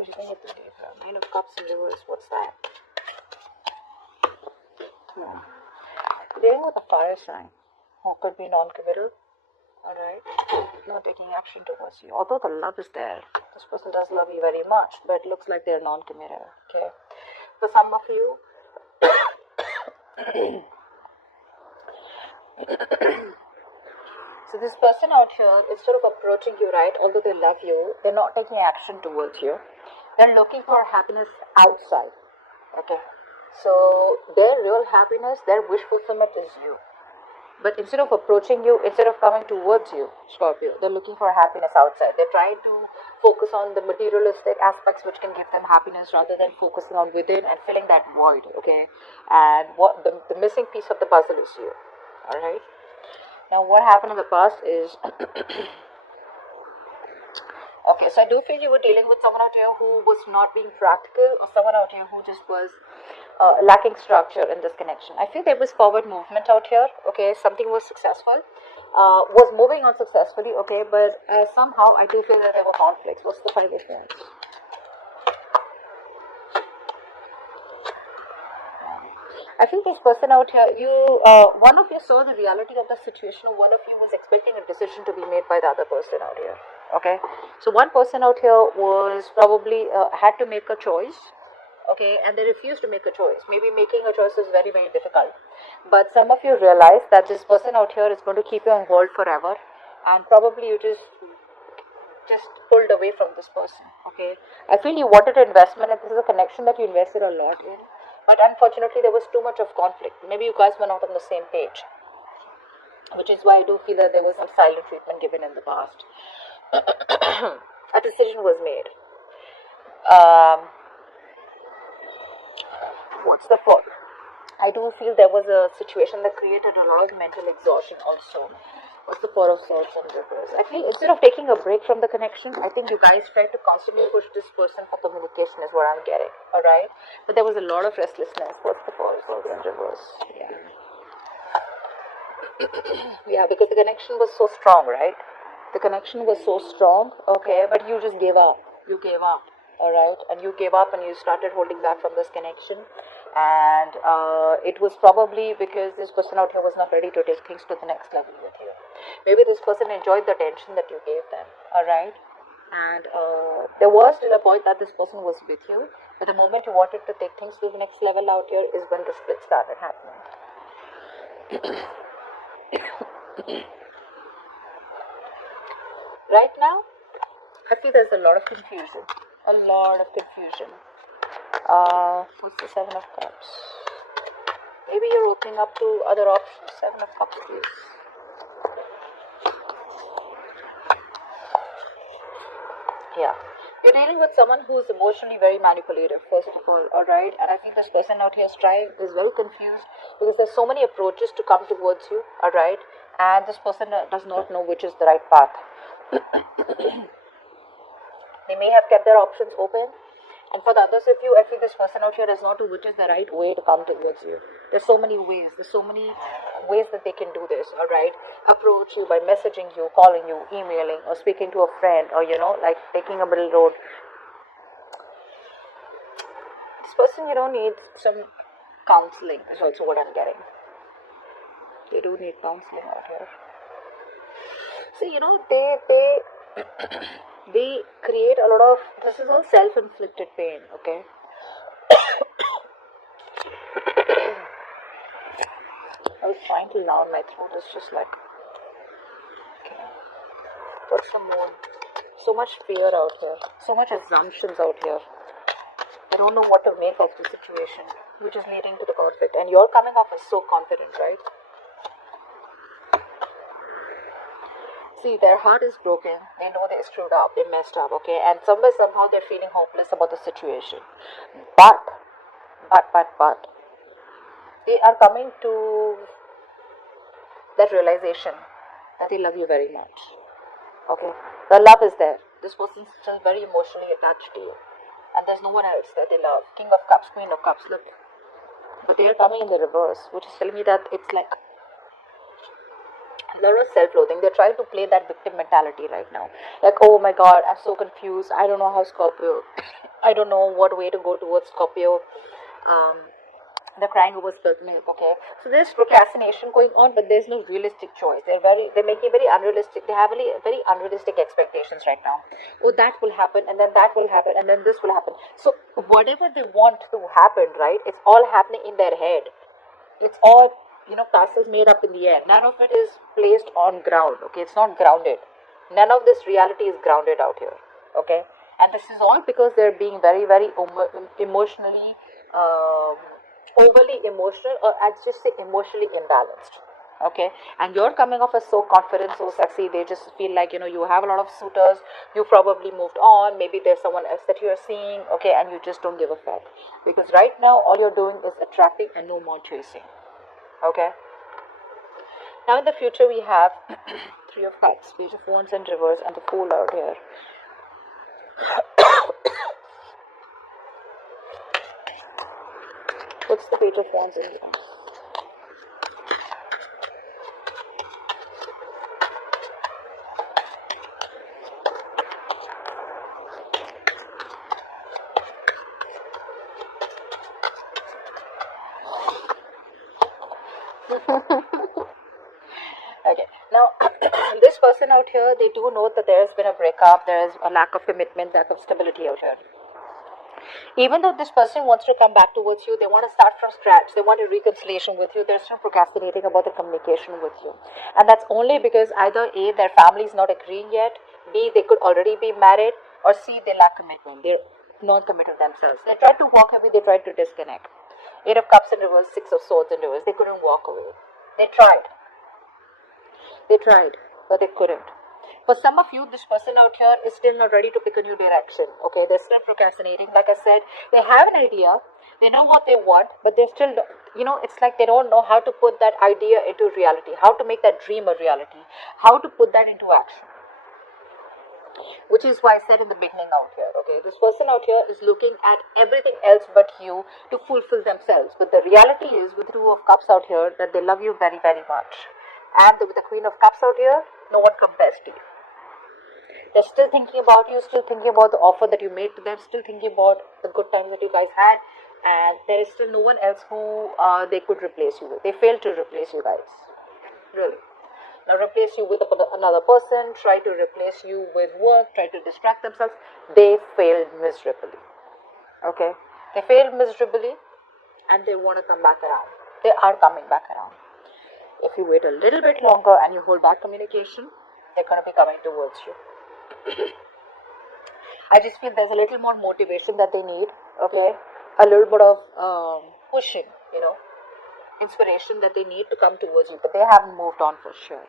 Reading it today. Nine of Cups in reverse. What's that? Dealing with a fire sign who could be non-committal. Alright, not taking action towards you. Although the love is there, this person does love you very much, but it looks like they're non-committal. Okay, for some of you, so this person out here, instead of approaching you, right, although they love you, they're not taking action towards you. They're looking for happiness outside. Okay, so their real happiness, their wish fulfillment is you. But instead of approaching you, instead of coming towards you, Scorpio, they're looking for happiness outside. They're trying to focus on the materialistic aspects which can give them happiness rather than focusing on within and filling that void, okay? And what the missing piece of the puzzle is you, alright? Now, what happened in the past is... Okay, so I do feel you were dealing with someone out here who was not being practical, or someone out here who just was lacking structure in this connection. I feel there was forward movement out here, okay, something was successful, was moving on successfully, okay, but somehow I do feel that there were conflicts. What's the 5 of Wands? I feel this person out here, one of you saw the reality of the situation, one of you was expecting a decision to be made by the other person out here. Okay, so one person out here was probably had to make a choice, okay, and they refused to make a choice. Maybe making a choice is very, very difficult, but some of you realize that this person out here is going to keep you on hold forever, and probably you just pulled away from this person. Okay, I feel you wanted an investment, and this is a connection that you invested a lot in, but unfortunately there was too much of conflict. Maybe you guys were not on the same page, which is why I do feel that there was some silent treatment given in the past. A decision was made. What's the fault? I do feel there was a situation that created a lot of mental exhaustion also. What's the Four of Swords in reverse? I feel instead of taking a break from the connection, I think you guys tried to constantly push this person for communication is what I'm getting. Alright? But there was a lot of restlessness. What's the Four of Swords in reverse? Yeah. Yeah, because the connection was so strong, right? The connection was so strong, okay, but you just gave up. You gave up, alright? And you gave up and you started holding back from this connection. And it was probably because this person out here was not ready to take things to the next level with you. Maybe this person enjoyed the attention that you gave them, alright? And there was still a point that this person was with you, but the moment you wanted to take things to the next level out here is when the split started happening. Right now, I feel there's a lot of confusion. A lot of confusion. What's the Seven of Cups? Maybe you're opening up to other options. Seven of Cups, please. Yeah. You're dealing with someone who is emotionally very manipulative, first of all. Alright, and I think this person out here is very confused because there's so many approaches to come towards you. Alright, and this person does not know which is the right path. They may have kept their options open, and for the others of you, I feel this person out here does not know which is the right way to come towards you. There's so many ways that they can do this, alright? Approach you by messaging you, calling you, emailing, or speaking to a friend, or like taking a middle road. This person, needs some counseling, is also what I'm getting. They do need counseling out here. So, they create a lot of, this is all self-inflicted pain, okay? I was trying to loud my throat, it's just like, okay. Put some more. So much fear out here, so much assumptions out here. I don't know what to make of the situation, which is leading to the conflict. And you're coming off as so confident, right? See, their heart is broken. They know they screwed up. They messed up, okay? And somehow they're feeling hopeless about the situation. But, they are coming to that realization that they love you very much. Okay? The love is there. This person's still very emotionally attached to you. And there's no one else that they love. King of Cups, Queen of Cups, look. But they are coming in the reverse, which is telling me that it's like, A lot of self-loathing. They're trying to play that victim mentality right now. Like, oh my god, I'm so confused. I don't know how Scorpio. I don't know what way to go towards Scorpio. Um, they're crying over spilt milk. Okay, so there's procrastination going on, but there's no realistic choice. They're making very unrealistic. They have very unrealistic expectations right now. Oh, that will happen, and then that will happen, and then this will happen. So whatever they want to happen, right? It's all happening in their head. It's all, castles made up in the air. None of it is placed on ground. Okay, it's not grounded. None of this reality is grounded out here. Okay, and this is all because they're being very very emotionally overly emotional, or I'd just say emotionally imbalanced. Okay, and you're coming off as so confident, so sexy. They just feel like you have a lot of suitors. You probably moved on. Maybe there's someone else that you're seeing. Okay, and you just don't give a fuck, because right now all you're doing is attracting and no more chasing. Okay, now in the future we have Three of Cups, Page of Wands in reverse, and the Fool out here. What's the Page of Wands in here? Okay, now this person out here, they do know that there has been a breakup, there is a lack of commitment, lack of stability out here. Even though this person wants to come back towards you, they want to start from scratch, they want a reconciliation with you, they're still procrastinating about the communication with you. And that's only because either A, their family is not agreeing yet, B, they could already be married, or C, they lack commitment, they're not committed themselves. They tried to walk away, they tried to disconnect. Eight of Cups in reverse, Six of Swords in reverse, they couldn't walk away. They tried, but they couldn't. For some of you, this person out here is still not ready to pick a new direction. Okay, they're still procrastinating. Like I said, they have an idea, they know what they want, but they're still, it's like they don't know how to put that idea into reality, how to make that dream a reality, how to put that into action. Which is why I said in the beginning out here, okay, this person out here is looking at everything else but you to fulfill themselves. But the reality is, with the Two of Cups out here, that they love you very, very much. And with the Queen of Cups out here, no one compares to you. They're still thinking about you, still thinking about the offer that you made to them, still thinking about the good times that you guys had, and there is still no one else who they could replace you with. They failed to replace you guys. Really. Now replace you with another person, try to replace you with work, try to distract themselves. They failed miserably. Okay? They failed miserably, and they want to come back around. They are coming back around. If you wait a little bit longer and you hold back communication, they're going to be coming towards you. I just feel there's a little more motivation that they need, okay? A little bit of pushing, inspiration that they need to come towards you, but they haven't moved on for sure.